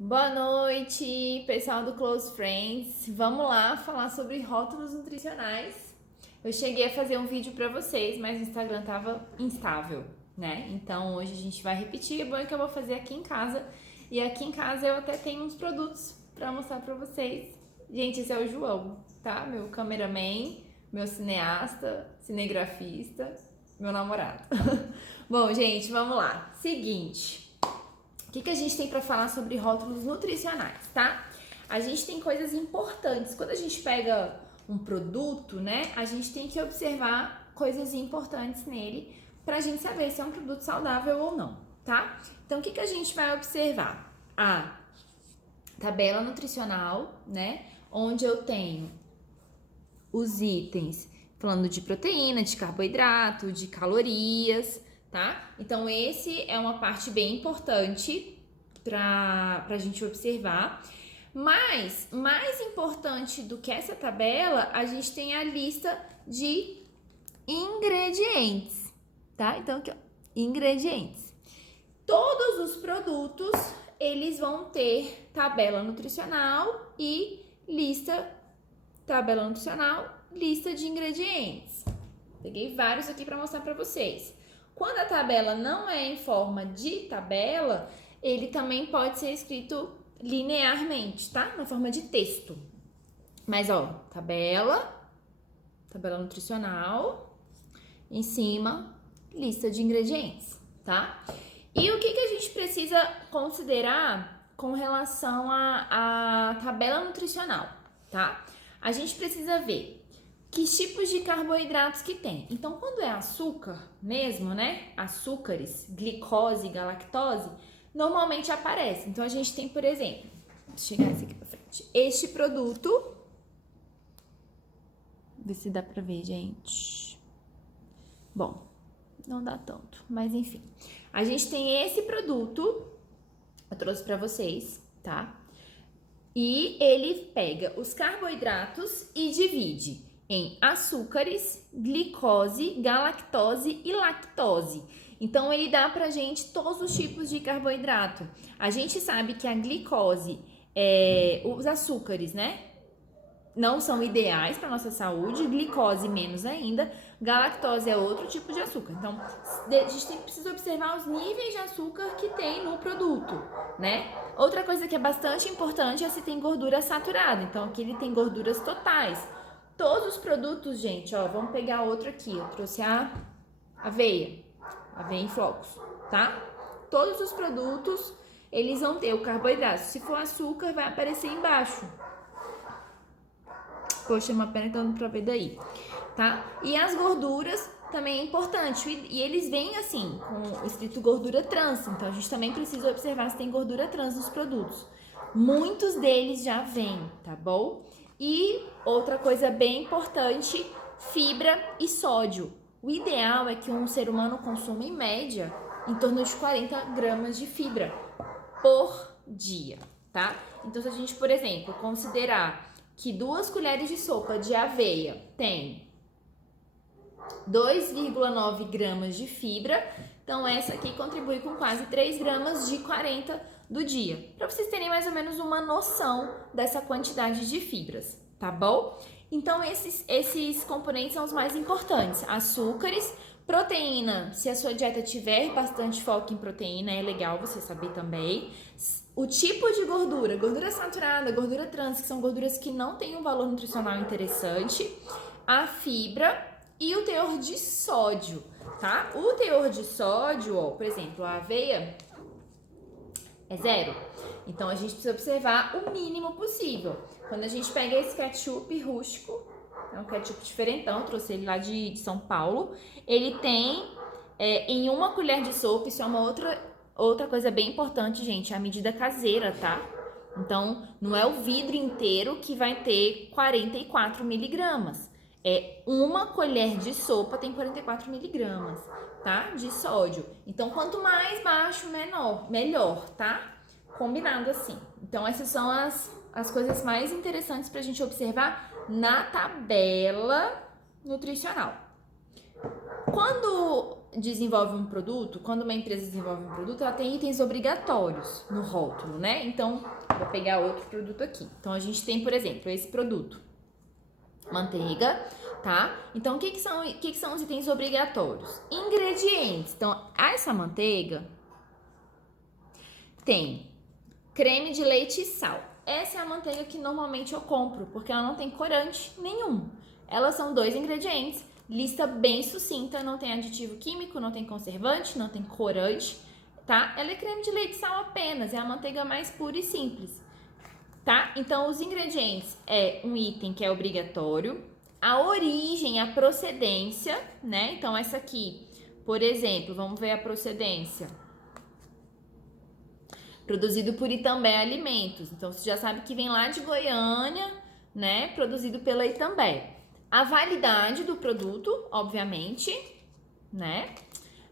Boa noite, pessoal do Close Friends. Vamos lá falar sobre rótulos nutricionais. Eu cheguei a fazer um vídeo para vocês, mas o Instagram tava instável, né? Então hoje a gente vai repetir. O bom é que eu vou fazer aqui em casa. E aqui em casa eu até tenho uns produtos para mostrar para vocês. Gente, esse é o João, tá? Meu cameraman, meu cineasta, cinegrafista, meu namorado. Bom, gente, vamos lá. Seguinte. O que a gente tem para falar sobre rótulos nutricionais, tá? A gente tem coisas importantes. Quando a gente pega um produto, né, a gente tem que observar coisas importantes nele pra gente saber se é um produto saudável ou não, tá? Então, o que a gente vai observar? A tabela nutricional, né, onde eu tenho os itens falando de proteína, de carboidrato, de calorias, tá? Então, esse é uma parte bem importante pra gente observar. Mas, mais importante do que essa tabela, a gente tem a lista de ingredientes, tá? Então, aqui, ó, ingredientes. Todos os produtos, eles vão ter tabela nutricional e tabela nutricional, lista de ingredientes. Peguei vários aqui para mostrar para vocês. Quando a tabela não é em forma de tabela, ele também pode ser escrito linearmente, tá? Na forma de texto. Mas, ó, tabela nutricional, em cima, lista de ingredientes, tá? E o que a gente precisa considerar com relação à tabela nutricional, tá? A gente precisa ver que tipos de carboidratos que tem. Então, quando é açúcar mesmo, né? Açúcares, glicose, galactose, normalmente aparece. Então, a gente tem, por exemplo, vou chegar esse aqui pra frente. Este produto, ver se dá pra ver, gente. Bom, não dá tanto, mas enfim. A gente tem esse produto, eu trouxe pra vocês, tá? E ele pega os carboidratos e divide em açúcares, glicose, galactose e lactose. Então, ele dá pra gente todos os tipos de carboidrato. A gente sabe que a glicose, os açúcares, né? Não são ideais para nossa saúde, glicose menos ainda, galactose é outro tipo de açúcar. Então, a gente precisa observar os níveis de açúcar que tem no produto, né? Outra coisa que é bastante importante é se tem gordura saturada. Então, aqui ele tem gorduras totais. Todos os produtos, gente, ó, vamos pegar outro aqui. Eu trouxe a aveia em flocos, tá? Todos os produtos, eles vão ter o carboidrato. Se for açúcar, vai aparecer embaixo. Poxa, é uma pena que não dá pra ver daí, tá? E as gorduras também é importante. E eles vêm assim, com o escrito gordura trans. Então, a gente também precisa observar se tem gordura trans nos produtos. Muitos deles já vêm, tá bom? E outra coisa bem importante, fibra e sódio. O ideal é que um ser humano consuma, em média, em torno de 40 gramas de fibra por dia, tá? Então, se a gente, por exemplo, considerar que 2 colheres de sopa de aveia tem 2,9 gramas de fibra, então essa aqui contribui com quase 3 gramas de 40 do dia, para vocês terem mais ou menos uma noção dessa quantidade de fibras, tá bom? Então esses componentes são os mais importantes: açúcares, proteína. Se a sua dieta tiver bastante foco em proteína, é legal você saber também. O tipo de gordura, gordura saturada, gordura trans, que são gorduras que não têm um valor nutricional interessante, a fibra e o teor de sódio, tá? O teor de sódio, ó, por exemplo, a aveia é 0. Então, a gente precisa observar o mínimo possível. Quando a gente pega esse ketchup rústico, é um ketchup diferentão, trouxe ele lá de São Paulo, ele tem em 1 colher de sopa, isso é uma outra coisa bem importante, gente, é a medida caseira, tá? Então, não é o vidro inteiro que vai ter 44 miligramas. É 1 colher de sopa tem 44 miligramas, tá? De sódio. Então, quanto mais baixo, melhor, tá? Combinado assim. Então, essas são as coisas mais interessantes pra gente observar na tabela nutricional. Quando desenvolve um produto, quando uma empresa desenvolve um produto, ela tem itens obrigatórios no rótulo, né? Então, vou pegar outro produto aqui. Então, a gente tem, por exemplo, esse produto, manteiga, tá? Então, o que são os itens obrigatórios? Ingredientes. Então, essa manteiga tem creme de leite e sal. Essa é a manteiga que normalmente eu compro, porque ela não tem corante nenhum. Elas são 2 ingredientes, lista bem sucinta, não tem aditivo químico, não tem conservante, não tem corante, tá? Ela é creme de leite e sal apenas, é a manteiga mais pura e simples, tá? Então, os ingredientes é um item que é obrigatório, a origem, a procedência, né? Então, essa aqui, por exemplo, vamos ver a procedência. Produzido por Itambé Alimentos. Então, você já sabe que vem lá de Goiânia, né? Produzido pela Itambé. A validade do produto, obviamente, né?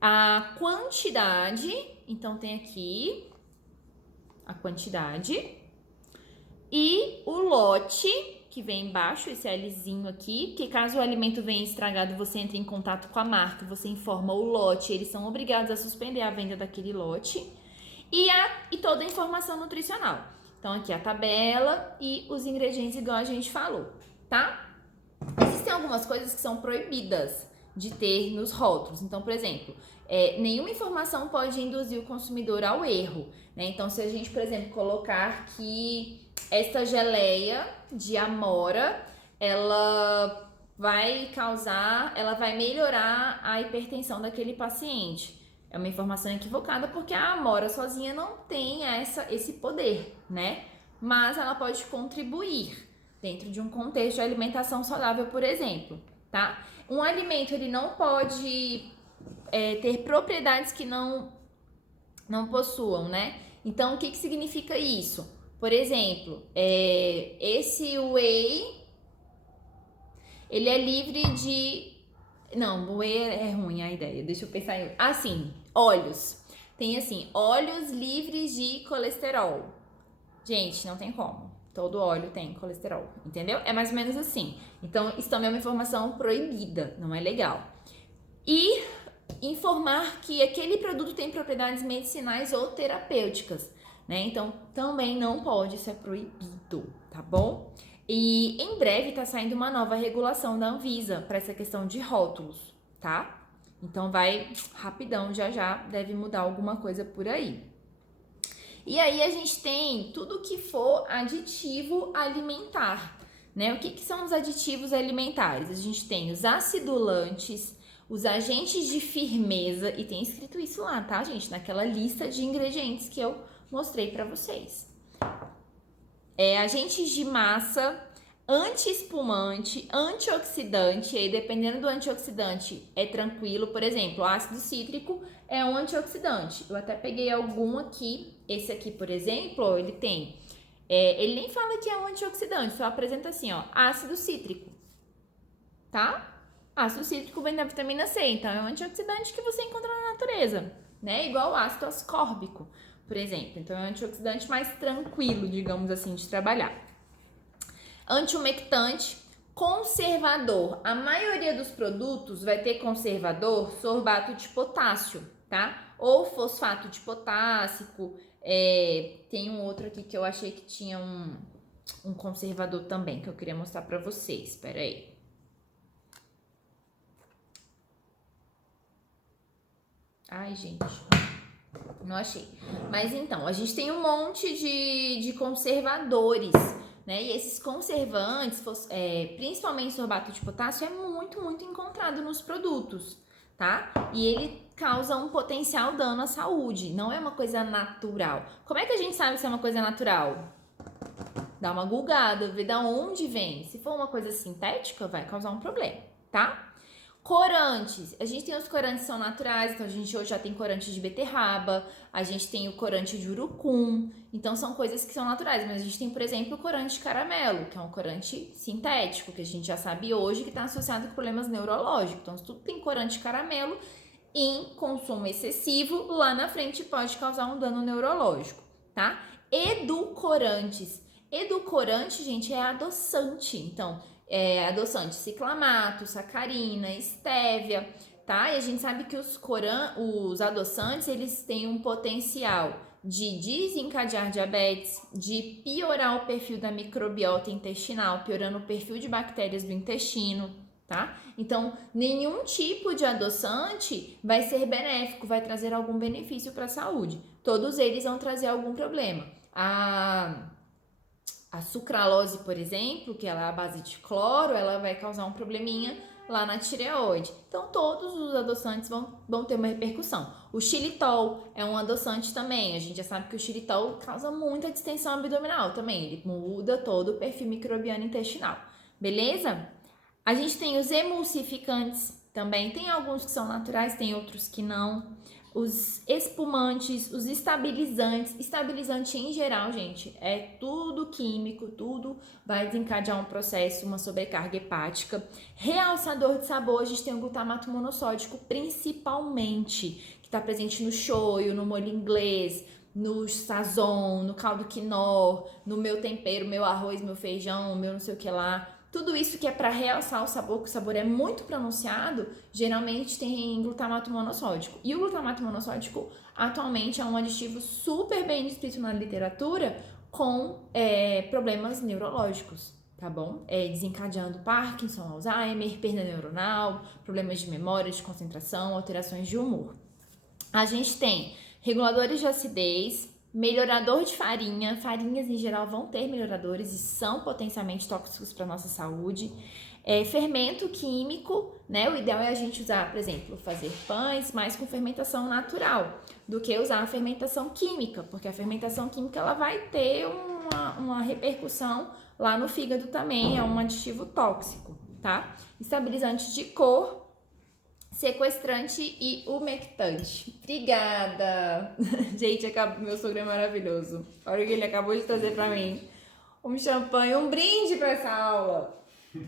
A quantidade, então tem aqui a quantidade. E o lote, que vem embaixo, esse Lzinho aqui, que caso o alimento venha estragado, você entre em contato com a marca, você informa o lote, eles são obrigados a suspender a venda daquele lote. E toda a informação nutricional. Então, aqui a tabela e os ingredientes, igual a gente falou, tá? Existem algumas coisas que são proibidas de ter nos rótulos. Então, por exemplo, nenhuma informação pode induzir o consumidor ao erro, né? Então, se a gente, por exemplo, colocar que esta geleia de amora, ela vai melhorar a hipertensão daquele paciente. É uma informação equivocada porque a amora sozinha não tem esse poder, né? Mas ela pode contribuir dentro de um contexto de alimentação saudável, por exemplo, tá? Um alimento, ele não pode ter propriedades que não possuam, né? Então, o que significa isso? Por exemplo, esse whey, ele é livre de... Não, whey é ruim a ideia, deixa eu pensar em... Assim, óleos. Tem assim, óleos livres de colesterol. Gente, não tem como. Todo óleo tem colesterol, entendeu? É mais ou menos assim. Então, isso também é uma informação proibida, não é legal. E informar que aquele produto tem propriedades medicinais ou terapêuticas, né? Então, também não pode, isso é proibido, tá bom? E em breve tá saindo uma nova regulação da Anvisa para essa questão de rótulos, tá? Então vai rapidão, já deve mudar alguma coisa por aí. E aí a gente tem tudo que for aditivo alimentar, né? O que são os aditivos alimentares? A gente tem os acidulantes, os agentes de firmeza, e tem escrito isso lá, tá, gente? Naquela lista de ingredientes que eu mostrei para vocês. Agentes de massa, anti-espumante, antioxidante, e aí dependendo do antioxidante é tranquilo, por exemplo, o ácido cítrico é um antioxidante. Eu até peguei algum aqui, esse aqui, por exemplo, ele tem, ele nem fala que é um antioxidante, só apresenta assim, ó, ácido cítrico, tá? Ácido cítrico vem da vitamina C, então é um antioxidante que você encontra na natureza, né? Igual o ácido ascórbico, por exemplo. Então é um antioxidante mais tranquilo, digamos assim, de trabalhar. Antiumectante, conservador. A maioria dos produtos vai ter conservador, sorbato de potássio, tá? Ou fosfato de potássico. Tem um outro aqui que eu achei que tinha um conservador também, que eu queria mostrar pra vocês. Espera aí. Ai, gente, não achei. Mas então, a gente tem um monte de conservadores, né? E esses conservantes, principalmente sorbato de potássio, é muito, muito encontrado nos produtos, tá? E ele causa um potencial dano à saúde, não é uma coisa natural. Como é que a gente sabe se é uma coisa natural? Dá uma gulgada, vê da onde vem. Se for uma coisa sintética, vai causar um problema, tá? Corantes, a gente tem os corantes que são naturais, então a gente hoje já tem corante de beterraba, a gente tem o corante de urucum, então são coisas que são naturais, mas a gente tem, por exemplo, o corante de caramelo, que é um corante sintético, que a gente já sabe hoje que está associado com problemas neurológicos, então se tudo tem corante de caramelo, em consumo excessivo, lá na frente pode causar um dano neurológico, tá? Edulcorantes, edulcorante, gente, é adoçante, então... adoçante ciclamato, sacarina, estévia, tá? E a gente sabe que os adoçantes, eles têm um potencial de desencadear diabetes, de piorar o perfil da microbiota intestinal, piorando o perfil de bactérias do intestino, tá? Então, nenhum tipo de adoçante vai ser benéfico, vai trazer algum benefício para a saúde. Todos eles vão trazer algum problema. A sucralose, por exemplo, que ela é a base de cloro, ela vai causar um probleminha lá na tireoide. Então, todos os adoçantes vão ter uma repercussão. O xilitol é um adoçante também. A gente já sabe que o xilitol causa muita distensão abdominal também. Ele muda todo o perfil microbiano intestinal. Beleza? A gente tem os emulsificantes também. Tem alguns que são naturais, tem outros que não. Os espumantes, os estabilizantes. Estabilizante em geral, gente, é tudo químico, tudo vai desencadear um processo, uma sobrecarga hepática. Realçador de sabor, a gente tem o glutamato monossódico, principalmente, que está presente no shoyu, no molho inglês, no sazon, no caldo quinó, no meu tempero, meu arroz, meu feijão, meu não sei o que lá. Tudo isso que é para realçar o sabor, que o sabor é muito pronunciado, geralmente tem glutamato monossódico. E o glutamato monossódico atualmente é um aditivo super bem descrito na literatura com problemas neurológicos, tá bom? Desencadeando Parkinson, Alzheimer, perda neuronal, problemas de memória, de concentração, alterações de humor. A gente tem reguladores de acidez, melhorador de farinha. Farinhas em geral vão ter melhoradores e são potencialmente tóxicos para nossa saúde. Fermento químico, né? O ideal é a gente usar, por exemplo, fazer pães, mas com fermentação natural, do que usar a fermentação química, porque a fermentação química ela vai ter uma repercussão lá no fígado também, é um aditivo tóxico, tá? Estabilizante de cor, sequestrante e umectante. Obrigada! Gente, meu sogro é maravilhoso. Olha o que ele acabou de trazer pra mim. Um champanhe, um brinde pra essa aula.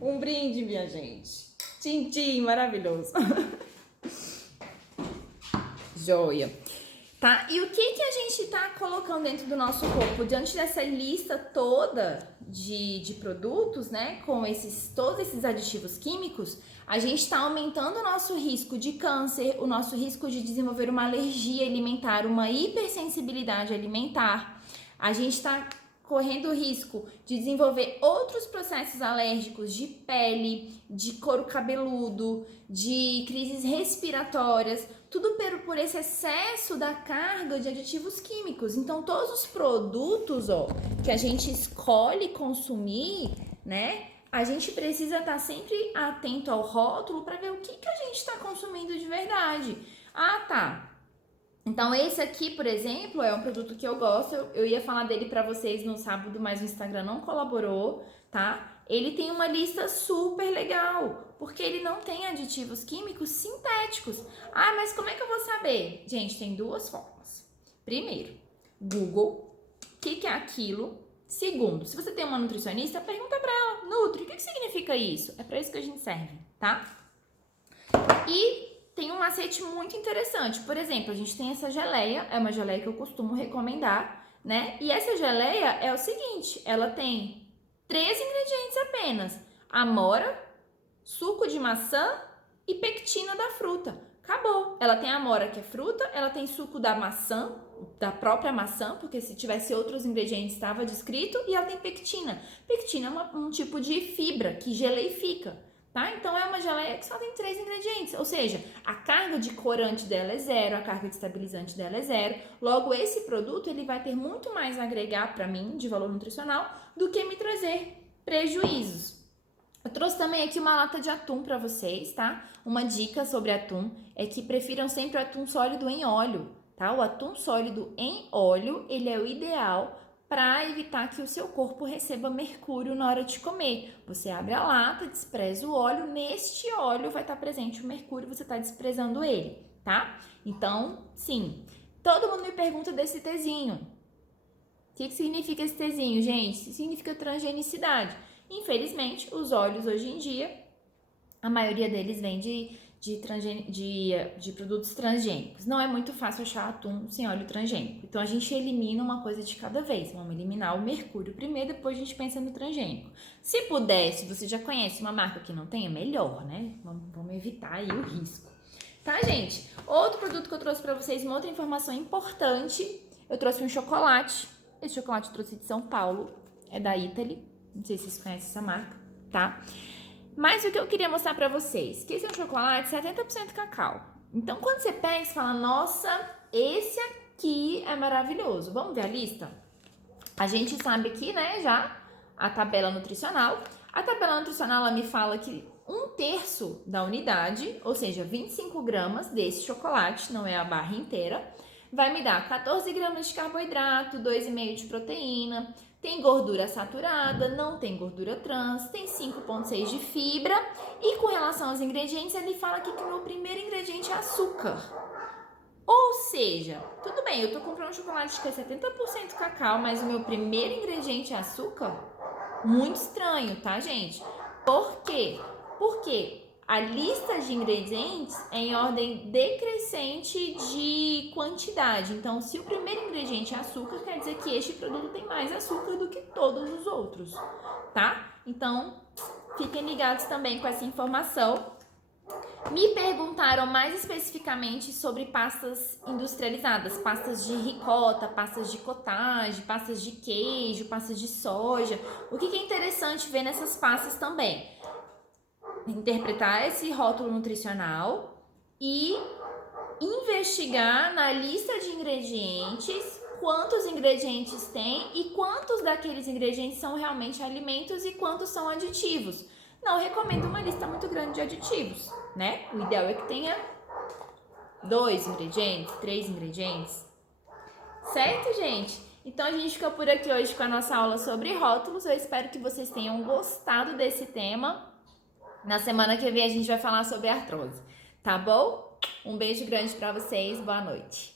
Um brinde, minha gente. Tchim, maravilhoso. Joia. Tá? E o que a gente tá colocando dentro do nosso corpo? Diante dessa lista toda de produtos, né? Com todos esses aditivos químicos, a gente está aumentando o nosso risco de câncer, o nosso risco de desenvolver uma alergia alimentar, uma hipersensibilidade alimentar. A gente está correndo o risco de desenvolver outros processos alérgicos de pele, de couro cabeludo, de crises respiratórias, tudo por esse excesso da carga de aditivos químicos. Então, todos os produtos, que a gente escolhe consumir, né? A gente precisa estar sempre atento ao rótulo para ver o que a gente está consumindo de verdade. Ah, tá. Então, esse aqui, por exemplo, é um produto que eu gosto. Eu ia falar dele para vocês no sábado, mas o Instagram não colaborou, tá? Ele tem uma lista super legal, porque ele não tem aditivos químicos sintéticos. Ah, mas como é que eu vou saber? Gente, tem duas formas. Primeiro, Google, o que é aquilo? Segundo, se você tem uma nutricionista, pergunta pra ela, Nutri, o que significa isso? É pra isso que a gente serve, tá? E tem um macete muito interessante. Por exemplo, a gente tem essa geleia, é uma geleia que eu costumo recomendar, né? E essa geleia é o seguinte, ela tem 3 ingredientes apenas. Amora, suco de maçã e pectina da fruta. Acabou. Ela tem amora, que é fruta, ela tem suco da maçã, da própria maçã, porque se tivesse outros ingredientes estava descrito, e ela tem pectina. Pectina é um tipo de fibra que geleifica, tá? Então é uma geleia que só tem 3 ingredientes, ou seja, a carga de corante dela é 0, a carga de estabilizante dela é 0. Logo, esse produto ele vai ter muito mais a agregar para mim de valor nutricional do que me trazer prejuízos. Eu trouxe também aqui uma lata de atum para vocês, tá? Uma dica sobre atum é que prefiram sempre o atum sólido em óleo, tá? O atum sólido em óleo, ele é o ideal para evitar que o seu corpo receba mercúrio na hora de comer. Você abre a lata, despreza o óleo, neste óleo vai estar presente o mercúrio, você está desprezando ele, tá? Então, sim. Todo mundo me pergunta desse tezinho. O que significa esse tezinho, gente? Significa transgenicidade. Infelizmente, os óleos hoje em dia, a maioria deles vem de produtos transgênicos. Não é muito fácil achar atum sem óleo transgênico. Então, a gente elimina uma coisa de cada vez. Vamos eliminar o mercúrio primeiro, depois a gente pensa no transgênico. Se pudesse, você já conhece uma marca que não tenha, melhor, né? Vamos evitar aí o risco. tá, gente? Outro produto que eu trouxe pra vocês, uma outra informação importante, eu trouxe um chocolate. Esse chocolate eu trouxe de São Paulo, é da Italy, não sei se vocês conhecem essa marca, tá? Mas o que eu queria mostrar pra vocês, que esse é um chocolate 70% cacau. Então, quando você pega, você fala, nossa, esse aqui é maravilhoso. Vamos ver a lista? A gente sabe aqui, né, já a tabela nutricional. A tabela nutricional, ela me fala que 1/3 da unidade, ou seja, 25 gramas desse chocolate, não é a barra inteira, vai me dar 14 gramas de carboidrato, 2,5 de proteína, tem gordura saturada, não tem gordura trans, tem 5,6 de fibra e com relação aos ingredientes, ele fala aqui que o meu primeiro ingrediente é açúcar. Ou seja, tudo bem, eu tô comprando um chocolate que é 70% cacau, mas o meu primeiro ingrediente é açúcar? Muito estranho, tá, gente? Por quê? Porque a lista de ingredientes é em ordem decrescente de quantidade. Então, se o primeiro ingrediente é açúcar, quer dizer que este produto tem mais açúcar do que todos os outros, tá? Então, fiquem ligados também com essa informação. Me perguntaram mais especificamente sobre pastas industrializadas, pastas de ricota, pastas de cottage, pastas de queijo, pastas de soja. O que é interessante ver nessas pastas também? Interpretar esse rótulo nutricional e investigar na lista de ingredientes quantos ingredientes tem e quantos daqueles ingredientes são realmente alimentos e quantos são aditivos. Não recomendo uma lista muito grande de aditivos, né? O ideal é que tenha 2 ingredientes, 3 ingredientes. Certo, gente? Então, a gente fica por aqui hoje com a nossa aula sobre rótulos. Eu espero que vocês tenham gostado desse tema. Na semana que vem, a gente vai falar sobre artrose, tá bom? Um beijo grande pra vocês. Boa noite.